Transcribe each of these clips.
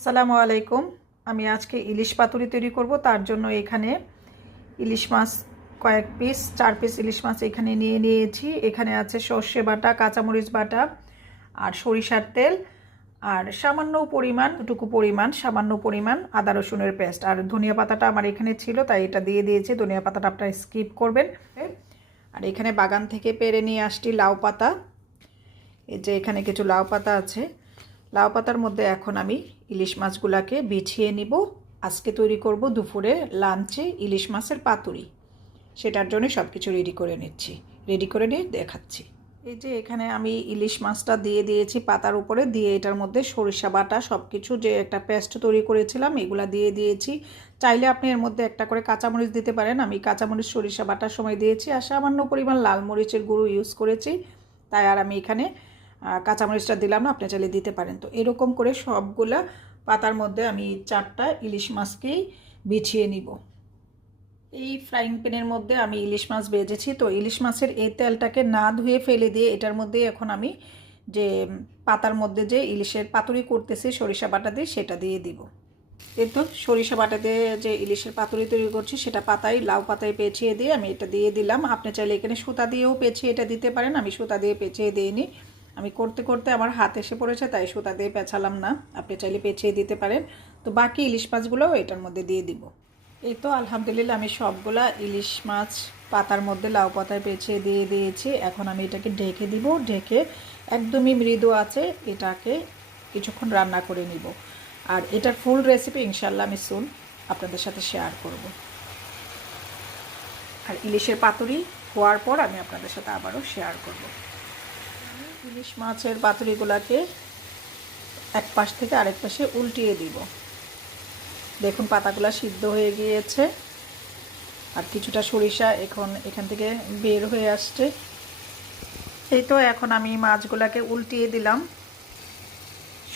আসসালামু আলাইকুম। আমি আজকে ইলিশ পাতুরি তৈরি করব, তার জন্য এখানে ইলিশ মাছ কয়েক পিস, চার পিস ইলিশ মাছ এখানে নিয়ে নিয়েছি। এখানে আছে সর্ষে বাটা, কাঁচামরিচ বাটা আর সরিষার তেল। আর সামান্য পরিমাণ টুকু পরিমাণ, সামান্য পরিমাণ আদা রসুনের পেস্ট। আর ধনিয়া পাতাটা আমার এখানে ছিল, তাই এটা দিয়ে দিয়েছি। ধনিয়া পাতাটা আপনারা স্কিপ করবেন। আর এখানে বাগান থেকে পেরে নিয়ে আসছি লাউ পাতা। এই যে এখানে কিছু লাউ পাতা আছে। লাউ পাতার মধ্যে এখন আমি ইলিশ মাছগুলাকে বিছিয়ে নিব। আজকে তৈরি করব দুপুরে লাঞ্চে ইলিশ মাছের পাতুরি। সেটার জন্য সব কিছু রেডি করে নিচ্ছি। রেডি করে নিয়ে দেখাচ্ছি। এই যে এখানে আমি ইলিশ মাছটা দিয়ে দিয়েছি পাতার উপরে, দিয়ে এটার মধ্যে সরিষা বাটা সব কিছু যে একটা পেস্ট তৈরি করেছিলাম, এগুলা দিয়ে দিয়েছি। চাইলে আপনি এর মধ্যে একটা করে কাঁচামরিচ দিতে পারেন। আমি কাঁচামরিচ, সরিষা বাটার সময় দিয়েছি আর সামান্য পরিমাণ লাল মরিচের গুঁড়ো ইউজ করেছি। তাই আর আমি এখানে কাঁচামরিচটা দিলাম না, আপনি চাইলে দিতে পারেন। তো এরকম করে সবগুলা পাতার মধ্যে আমি চারটা ইলিশ মাছকেই বিছিয়ে নিব। এই ফ্রাইং প্যানের মধ্যে আমি ইলিশ মাছ ভেজেছি তো ইলিশ মাছের এই তেলটাকে না ধুয়ে ফেলে দিয়ে এটার মধ্যে এখন আমি যে পাতার মধ্যে যে ইলিশের পাতুরি করতেছি, সরিষা বাটা দিয়ে, সেটা দিয়ে দিব। এই তো সরিষা বাটা দিয়ে যে ইলিশের পাতুরি তৈরি করছি, সেটা পাতায়, লাউ পাতায় পেঁচিয়ে দিয়ে আমি এটা দিয়ে দিলাম। আপনি চাইলে এখানে সুতা দিয়েও পেঁচিয়ে এটা দিতে পারেন। আমি সুতা দিয়ে পেঁচিয়ে দিইনি আমি করতে করতে আমার হাত এসে পড়েছে, তাই সুতা দিয়ে পেঁচালাম না। আপনি চাইলে পেঁচিয়ে দিতে পারেন। তো বাকি ইলিশ মাছগুলোও এটার মধ্যে দিয়ে দিব। এই তো আলহামদুলিল্লাহ আমি সবগুলা ইলিশ মাছ পাতার মধ্যে লাউ পাতায় পেঁচিয়ে দিয়ে দিয়েছি। এখন আমি এটাকে ঢেকে দিব। ঢেকে একদমই মৃদু আছে এটাকে কিছুক্ষণ রান্না করে নিব। আর এটার ফুল রেসিপি ইনশাল্লাহ আমি শুন আপনাদের সাথে শেয়ার করব। আর ইলিশের পাতুরি হওয়ার পর আমি আপনাদের সাথে আবারও শেয়ার করব। ইলিশ মাছের পাতুরিগুলাকে এক পাশ থেকে আরেক পাশে উল্টিয়ে দিব। দেখুন পাতাগুলা সিদ্ধ হয়ে গিয়েছে। আর কিছুটা সরিষা এখন এখান থেকে বের হয়ে আসছে। এই তো এখন আমি মাছগুলাকে উল্টিয়ে দিলাম।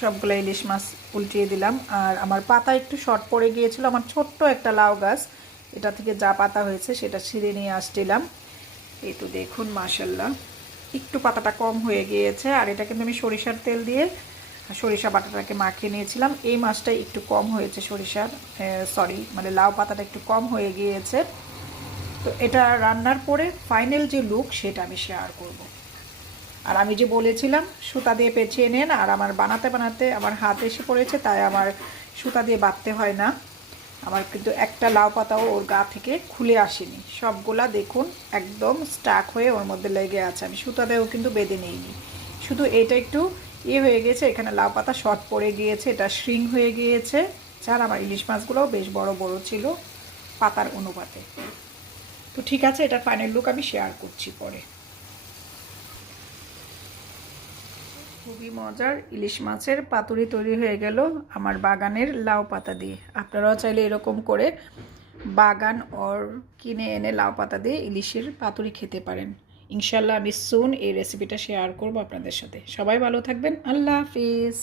সবগুলো ইলিশ মাছ উল্টিয়ে দিলাম। আর আমার পাতা একটু শর্ট পড়ে গিয়েছিল। আমার ছোট্ট একটা লাউ গাছ। এটা থেকে যা পাতা হয়েছে সেটা ছিঁড়ে নিয়ে আসছিলাম। এই তো দেখুন মাসাল্লাহ একটু পাতাটা কম হয়ে গিয়েছে, আর এটা কিন্তু আমি সরিষার তেল দিয়ে সরিষা বাটাটাকে মাখিয়ে নিয়েছিলাম। এই মাছটা একটু কম হয়েছে সরিষার সরি মানে লাউ পাতাটা একটু কম হয়ে গিয়েছে। তো এটা রান্নার পরে ফাইনাল যে লুক সেটা আমি শেয়ার করব। আর আমি যে বলেছিলাম, সুতা দিয়ে পেঁচিয়ে নেন, আর আমার বানাতে বানাতে আমার হাত এসে পড়েছে, তাই আমার সুতা দিয়ে বাঁধতে হয় না। আমার কিন্তু একটা লাউ পাতাও ওর গা থেকে খুলে আসেনি। সবগুলা দেখুন একদম স্টাক হয়ে ওর মধ্যে লেগে আছে। আমি সুতা কিন্তু বেঁধে নিইনি। শুধু এটা একটু ইয়ে হয়ে গিয়েছে এখানে লাউ পাতা শর্ট পড়ে গিয়েছে, এটা শ্রিং হয়ে গিয়েছে, যার আমার ইলিশ মাছগুলোও বেশ বড় বড় ছিল পাতার অনুপাতে। তো ঠিক আছে, এটার ফাইনাল লুক আমি শেয়ার করছি পরে। খুবই মজার। ইলিশ মাছের পাতুরি তৈরি হয়ে গেল আমার বাগানের লাউ পাতা দিয়ে। আপনারাও চাইলে এরকম করে বাগান ওর কিনে এনে লাউ পাতা দিয়ে ইলিশের পাতুরি খেতে পারেন। ইনশাল্লাহ আমি সুন এই রেসিপিটা শেয়ার করব আপনাদের সাথে। সবাই ভালো থাকবেন। আল্লাহ হাফিজ।